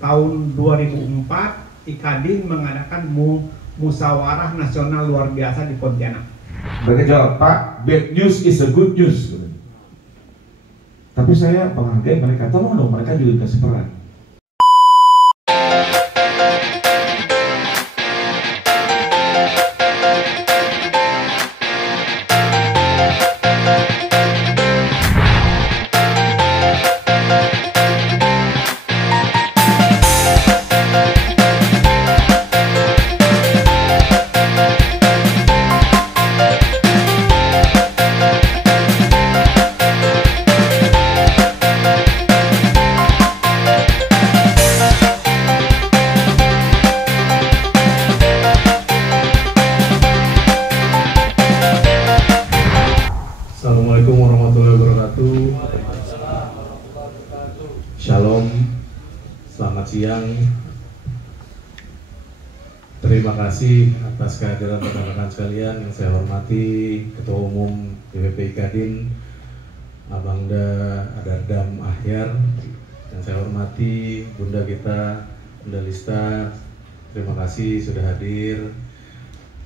tahun 2004 IKADIN mengadakan musyawarah nasional luar biasa di Pontianak. Mereka jawab, Pak, bad news is a good news. Tapi saya menghargai mereka, tolong dong mereka juga kasih peran. Assalamualaikum warahmatullahi wabarakatuh. Shalom, selamat siang. Terima kasih atas kehadiran rekan-rekan sekalian yang saya hormati, Ketua Umum DPP IKADIN, Abangda Adardam Ahyar, yang saya hormati Bunda kita, Bunda Lista. Terima kasih sudah hadir.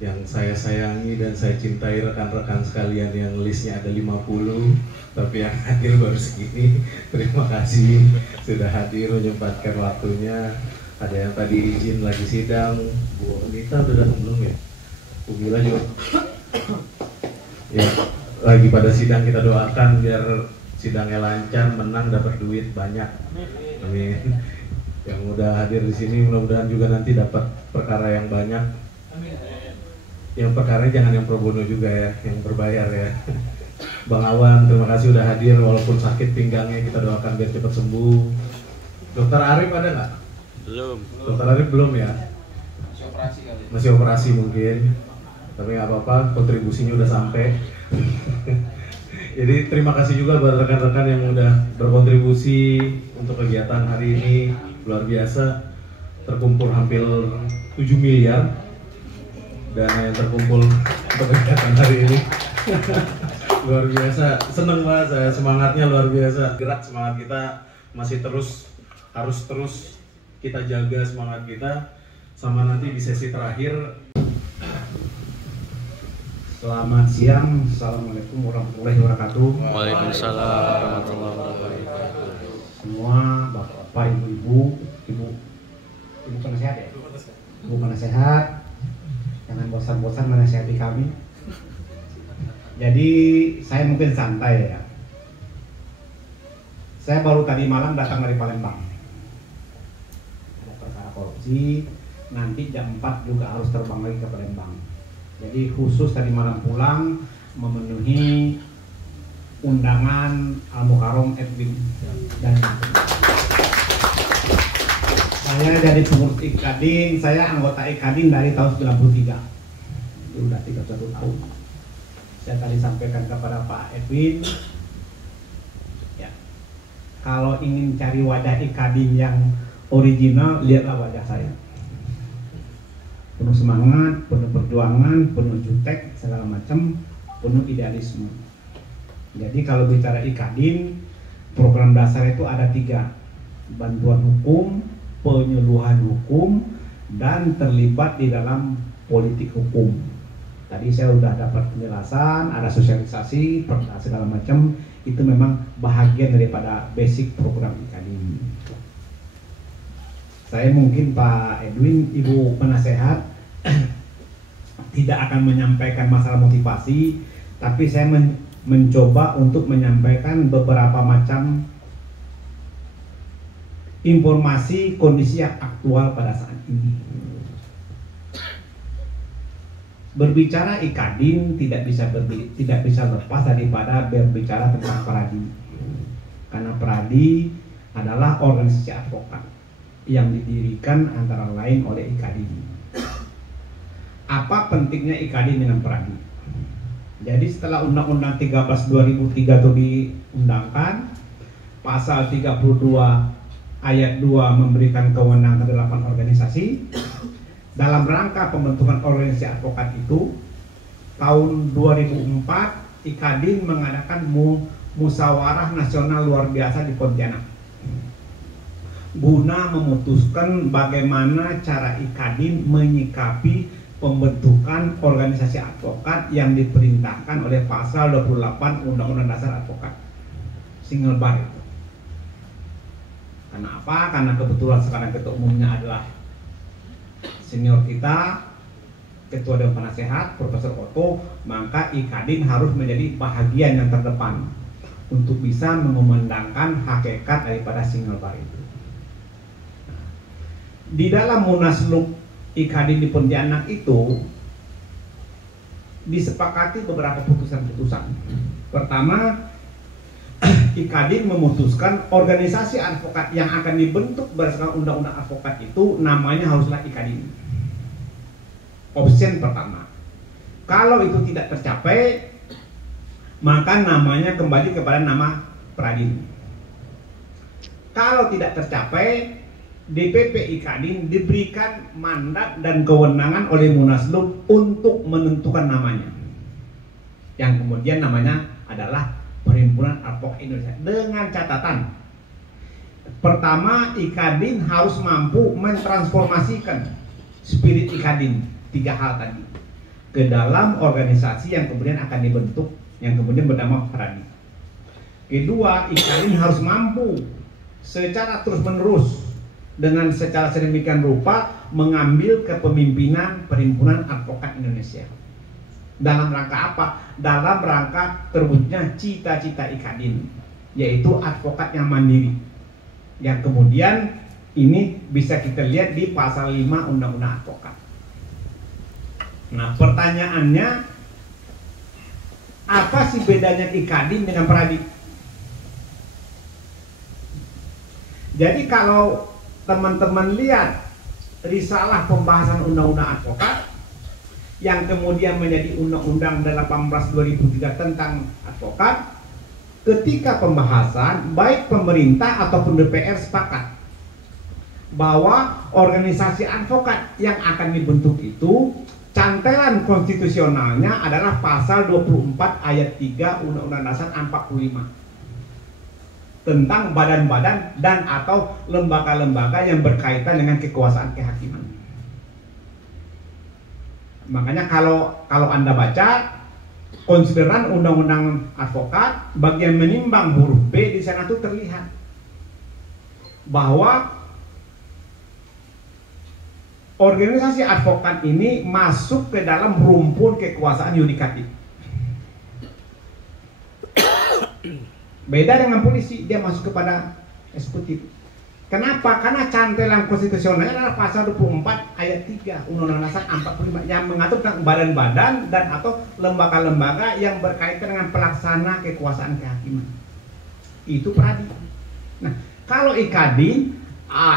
Yang saya sayangi dan saya cintai rekan-rekan sekalian yang listnya ada 50 tapi yang hadir baru segini. Terima kasih sudah hadir menyempatkan waktunya. Ada yang tadi izin lagi sidang. Bu Anita udah datang belum ya? Bu Gila juga ya, lagi pada sidang. Kita doakan biar sidangnya lancar, menang, dapat duit banyak. Amin. Yang udah hadir di sini mudah-mudahan juga nanti dapat perkara yang banyak. Yang perkara jangan yang pro bono juga ya, yang berbayar ya. Bang Awan, terima kasih udah hadir walaupun sakit pinggangnya, kita doakan biar cepat sembuh. Dokter Arif ada nggak? Belum. Dokter Arif belum ya? Masih operasi kali. Masih operasi mungkin, tapi nggak apa-apa, kontribusinya udah sampai. Jadi terima kasih juga buat rekan-rekan yang udah berkontribusi untuk kegiatan hari ini. Luar biasa, terkumpul hampir 7 miliar dana yang terkumpul untuk kegiatan hari ini. Luar biasa, seneng banget saya, semangatnya luar biasa. Gerak semangat kita masih harus terus kita jaga semangat kita sama nanti di sesi terakhir. Selamat siang, assalamualaikum warahmatullahi wabarakatuh. Waalaikumsalam warahmatullahi wabarakatuh. Semua bapak, ibu penasehat ya, ibu penasehat. Jangan bosan-bosan menasihati kami. Jadi saya mungkin santai ya. Saya baru tadi malam datang dari Palembang. Ada perkara korupsi. Nanti jam 4 juga harus terbang lagi ke Palembang. Jadi khusus tadi malam pulang memenuhi undangan Al-Mukarram Edwin dan saya dari pengurus IKADIN, saya anggota IKADIN dari tahun 93. Itu udah 31 tahun. Saya tadi sampaikan kepada Pak Edwin, ya, kalau ingin cari wajah IKADIN yang original, lihatlah wajah saya. Penuh semangat, penuh perjuangan, penuh jutek, segala macam, penuh idealisme. Jadi kalau bicara IKADIN, program dasar itu ada 3. Bantuan hukum, penyuluhan hukum, dan terlibat di dalam politik hukum. Tadi saya sudah dapat penjelasan, ada sosialisasi, segala macam. Itu memang bahagian daripada basic program IKADIN. Saya mungkin Pak Edwin, Ibu penasehat, tidak akan menyampaikan masalah motivasi, tapi saya mencoba untuk menyampaikan beberapa macam informasi kondisi yang aktual pada saat ini. Berbicara IKADIN tidak bisa lepas daripada berbicara tentang Pradi. Karena Pradi adalah organisasi advokat yang didirikan antara lain oleh IKADIN. Apa pentingnya IKADIN dengan Pradi? Jadi setelah Undang-Undang 13 2003 itu diundangkan, pasal 32 ayat 2 memberikan kewenangan ke 8 organisasi. Dalam rangka pembentukan organisasi advokat itu, tahun 2004 IKADIN mengadakan musyawarah nasional luar biasa di Pontianak. guna memutuskan bagaimana cara IKADIN menyikapi pembentukan organisasi advokat yang diperintahkan oleh pasal 28 Undang-Undang Dasar Advokat single bar itu. Karena apa? Karena kebetulan sekarang ketua umumnya adalah senior kita, Ketua Dewan Penasehat Profesor Otto, maka IKADIN harus menjadi bahagian yang terdepan untuk bisa mengumandangkan hakikat daripada single bar itu. Di dalam Munaslup IKADIN di Pontianak itu disepakati beberapa putusan-putusan. Pertama, IKADIN memutuskan organisasi advokat yang akan dibentuk berdasarkan undang-undang advokat itu namanya haruslah IKADIN. Option pertama. Kalau itu tidak tercapai, maka namanya kembali kepada nama Pradin. Kalau tidak tercapai, DPP IKADIN diberikan mandat dan kewenangan oleh Munaslup untuk menentukan namanya, yang kemudian namanya adalah Perhimpunan Advokat Indonesia, dengan catatan pertama, IKADIN harus mampu mentransformasikan spirit IKADIN, 3 hal tadi, ke dalam organisasi yang kemudian akan dibentuk, yang kemudian bernama Pradi. Kedua, IKADIN harus mampu secara terus-menerus dengan secara sedemikian rupa mengambil kepemimpinan Perhimpunan Advokat Indonesia. Dalam rangka apa? Dalam rangka terwujudnya cita-cita IKADIN, yaitu advokat yang mandiri, yang kemudian ini bisa kita lihat di pasal 5 Undang-Undang Advokat. Nah, pertanyaannya, apa sih bedanya IKADIN dengan Pradi? Jadi kalau teman-teman lihat risalah pembahasan undang-undang advokat yang kemudian menjadi undang-undang 18/2003 tentang advokat, ketika pembahasan baik pemerintah ataupun DPR sepakat bahwa organisasi advokat yang akan dibentuk itu cantelan konstitusionalnya adalah pasal 24 ayat 3 Undang-Undang Dasar 45 tentang badan-badan dan atau lembaga-lembaga yang berkaitan dengan kekuasaan kehakiman. Makanya kalau Anda baca konsideran undang-undang advokat bagian menimbang huruf B di sana tuh terlihat bahwa organisasi advokat ini masuk ke dalam rumpun kekuasaan yudikatif. Beda dengan polisi, dia masuk kepada eksekutif. Kenapa? Karena cantelan konstitusionalnya adalah pasal 24 ayat 3 Undang-Undang Dasar 45 yang mengatur tentang badan-badan dan atau lembaga-lembaga yang berkaitan dengan pelaksana kekuasaan kehakiman. Itu Pradi. Nah, kalau IKADIN,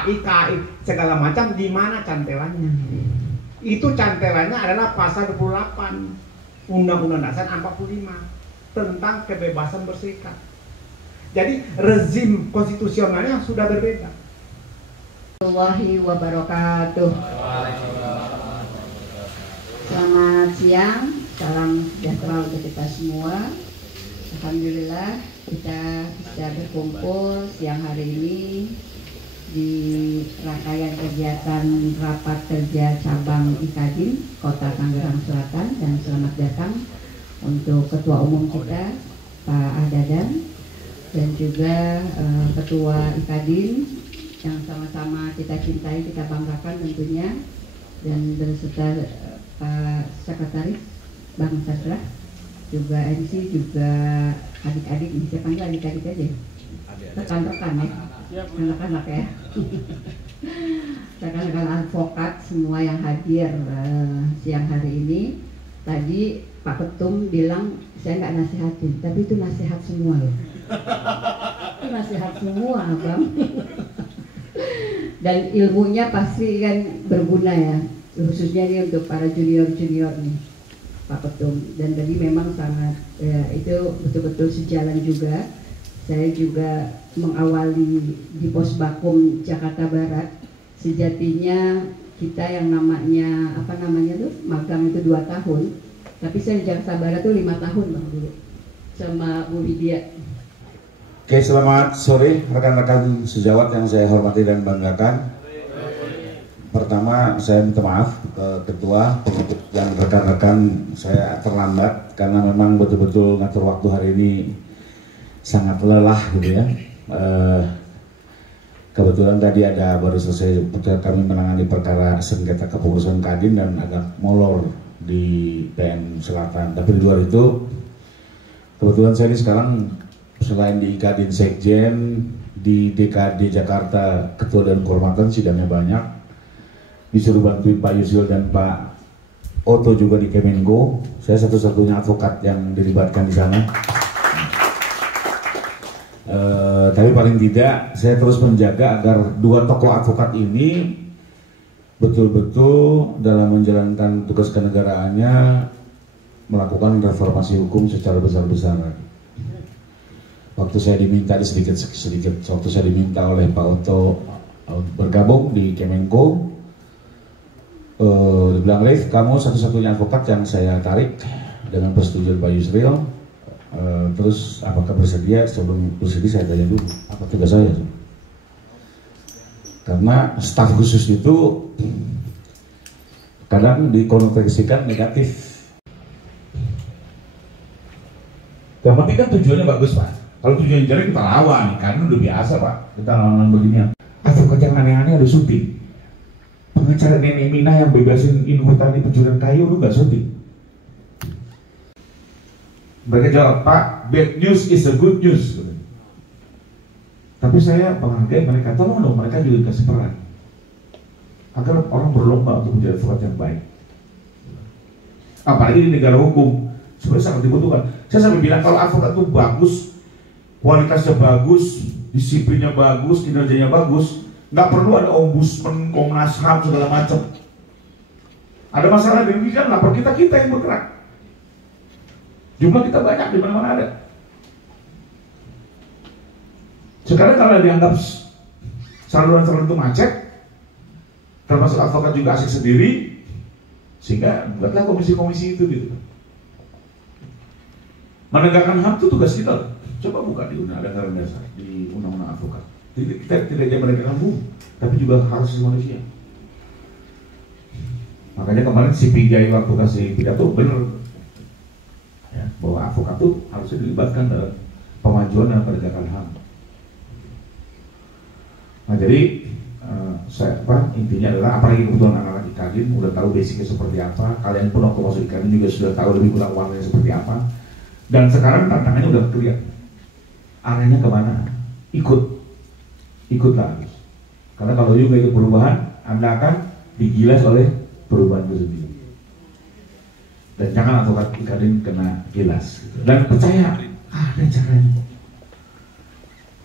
IKI segala macam, di mana cantelannya? Itu cantelannya adalah pasal 28 Undang-Undang Dasar 45 tentang kebebasan berserikat. Jadi rezim konstitusionalnya sudah berbeda. Warahmatullahi wabarakatuh. Selamat siang, salam sejahtera untuk kita semua. Alhamdulillah kita bisa berkumpul siang hari ini di rangkaian kegiatan rapat kerja cabang IKADIN Kota Tangerang Selatan, dan selamat datang untuk Ketua Umum kita Pak Ahdadan dan juga Ketua IKADIN yang sama-sama kita cintai, kita banggakan tentunya, dan berserta Pak Sekretaris Bang Sastra, juga MC, juga adik-adik, bisa panggil adik-adik aja, rekan-rekan ya, anak-anak ya, rekan-rekan advokat semua yang hadir siang hari ini. Tadi Pak Ketum bilang saya nggak nasihatin, tapi itu nasihat semua loh. Itu nasihat semua, Bang. Dan ilmunya pasti kan berguna ya, khususnya nih untuk para junior-junior nih, Pak Ketum. Dan tadi memang sangat itu betul-betul sejalan juga. Saya juga mengawali di Posbakum Jakarta Barat. Sejatinya kita yang namanya magang itu 2 tahun, tapi saya di Jakarta Barat tuh 5 tahun Bang dulu sama Bu Widya. Oke, selamat sore rekan-rekan sejawat yang saya hormati dan banggakan. Pertama, saya minta maaf ke ketua, pengurus dan rekan-rekan, saya terlambat karena memang betul-betul ngatur waktu hari ini sangat lelah gitu ya. Kebetulan tadi baru selesai kami menangani perkara sengketa kepengurusan Kadin dan agak molor di PM Selatan. Tapi di luar itu, kebetulan saya ini sekarang selain di Kadin Sekjen, di DKD Jakarta Ketua dan Kehormatan sidangnya banyak. Disuruh bantuin Pak Yusril dan Pak Oto juga di Kemenko. Saya satu-satunya advokat yang dilibatkan di sana. Tapi paling tidak saya terus menjaga agar dua tokoh advokat ini betul-betul dalam menjalankan tugas kenegaraannya melakukan reformasi hukum secara besar-besaran. Waktu saya diminta sedikit, waktu saya diminta oleh Pak Oto bergabung di Kemenko, dibilang, Leif, kamu satu-satunya advokat yang saya tarik dengan persetujuan Pak Yusril. Terus apakah bersedia? Sebelum bersedia saya tanya dulu apa tugas saya. Karena staf khusus itu kadang dikonotasikan negatif. Yang penting kan tujuannya bagus, Pak. Kalau tujuannya jelek kita lawan, karena udah biasa, Pak. Kita lawan beginian. Advokat yang aneh-aneh ada syuting. Pengacara Nenek Mina yang bebasin inhutan di pencurian kayu lu gak syuting. Mereka jawab, Pak, bad news is a good news. Tapi saya menghargai mereka, tolong dong mereka juga kasih peran agar orang berlomba untuk menjadi advokat yang baik. Apalagi di negara hukum, sebenarnya sangat dibutuhkan. Saya sampai bilang kalau advokat itu bagus, kualitasnya bagus, disiplinnya bagus, kinerjanya bagus, nggak perlu ada ombudsman, Komnas HAM segala macam. Ada masalah di Indonesia, lapor kita yang bergerak. Jumlah kita banyak di mana-mana ada. Sekarang kalau dianggap saluran-saluran itu macet, termasuk advokat juga asik sendiri, sehingga buatlah komisi-komisi itu gitu. Menegakkan HAM itu tugas kita. Coba buka di Undang-Undang Dasar, di Undang-Undang Advokat. Kita tidak hanya menegakkan hukum, tapi juga hak asasi manusia. Makanya kemarin si Pijai waktu kasih pidato benar. Ya, bahwa advokat itu harusnya dilibatkan dalam pemajuan dan penegakan HAM. Nah jadi intinya adalah apalagi kebutuhan anak-anak di Kadin udah tahu basicnya seperti apa, kalian pun waktu masuk di Kadin juga sudah tahu lebih kurang warnanya seperti apa, dan sekarang tantangannya udah clear, arahnya kemana, ikutlah, karena kalau you nggak ikut perubahan, Anda akan digilas oleh perubahan itu sendiri. Dan jangan advokat Kadin kena gilas gitu. Dan percaya ada caranya.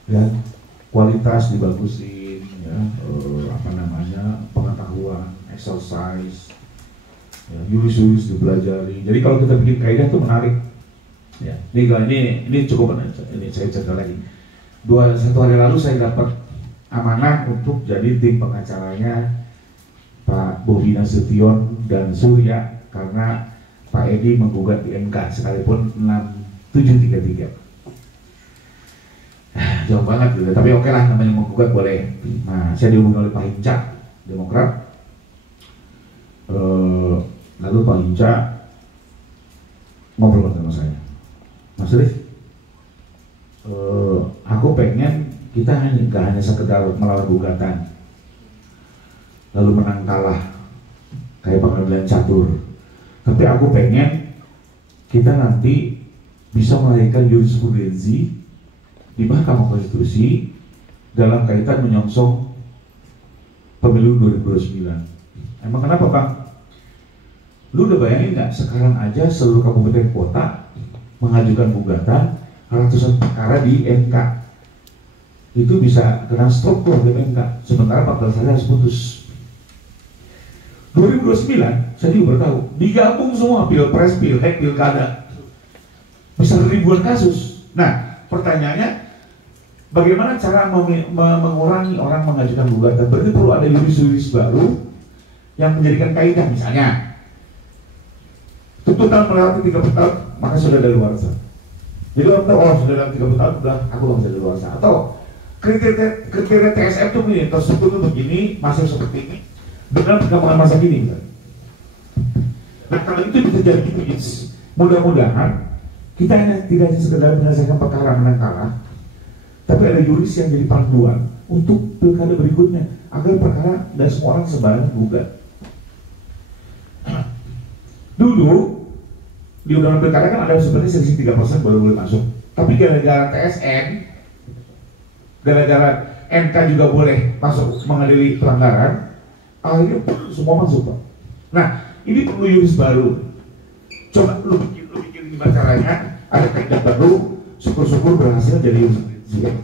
Ya, kualitas dibagusin, ya, pengetahuan, exercise, ya, yuris dipelajari. Jadi kalau kita bikin kaidah itu menarik. Ya, ini cukup, ini saya cerita lagi. Satu hari lalu saya dapat amanah untuk jadi tim pengacaranya Pak Bobi Nasution dan Surya karena Pak Edi menggugat di MK sekalipun 6733. Jauh banget gitu, tapi oke lah, namanya menggugat boleh. Nah, saya dihubungi oleh Pak Hinca, Demokrat. Lalu Pak Hinca ngobrol sama saya, Mas Rif, aku pengen kita nggak hanya sekedar melawan gugatan, lalu menang kalah kayak pengadilan catur. Tapi aku pengen kita nanti bisa melahirkan jurisprudensi di Mahkamah Konstitusi dalam kaitan menyongsong pemilu 2029. Emang kenapa, Bang? Lu udah bayangin nggak sekarang aja seluruh kabupaten kota mengajukan gugatan ratusan perkara di MK, itu bisa kena stop tuh oleh MK, sementara 14 hari harus putus. 2029, saya juga bertahu, digabung semua pilpres, pilek, pilkada, bisa ribuan kasus. Nah, pertanyaannya, bagaimana cara mengurangi orang mengajukan gugatan? Berarti perlu ada yuris baru yang menjadikan kaidah, misalnya tuntutan melewati 30 tahun, maka sudah daluarsa. Jadi orang tahu, oh sudah dalam 30 tahun udah aku bangsa dewasa. Atau kriteria TSM itu begini, terstruktur itu begini, masih seperti ini, dengan perkembangan masa kini. Nah kalau itu bisa jadi juris, mudah-mudahan kita tidak hanya sekedar menyelesaikan perkara menang kalah, tapi ada juris yang jadi panduan untuk pilkada berikutnya, agar perkara dan semua orang sembarangan gugat. Dulu di undang-undang pilkada kan ada sebenarnya selisih 3% baru boleh masuk, tapi gara-gara TSN, gara-gara MK juga boleh masuk mengadili pelanggaran, akhirnya semua masuk, Pak. Nah ini perlu juris baru. Coba lu bikin gimana caranya, ada kaidah baru, syukur-syukur berhasil jadi juris.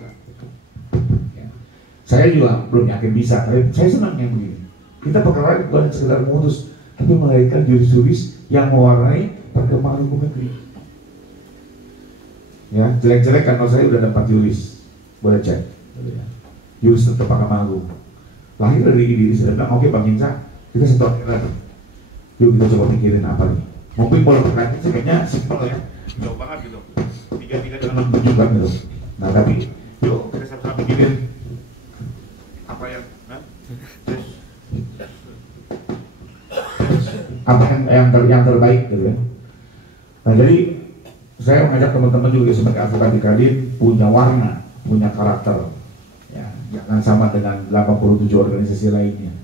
Saya juga belum yakin bisa, tapi saya senang yang begini. Kita perkara bukan sekedar memutus, tapi melahirkan juris-juris yang mewarnai perkembangan hukum negeri. Ya, jelek-jelek kan kalau saya udah dapat juris, boleh cek. Juris tetap Mahkamah Agung. Lahir dari diri saya bilang, oke Bang Insa, kita setor lagi. Yuk kita coba pikirin apa nih. Mungkin kalau pertanyaan sebenarnya simpel ya, jauh banget gitu. 3 dengan 7 kan gitu. Nah tapi, yuk kita sama-sama pikirin apa yang, apa yang terbaik gitu ya. Nah jadi saya mengajak teman-teman juga sebagai advokat di Kadin punya warna, punya karakter, ya jangan sama dengan 87 organisasi lainnya.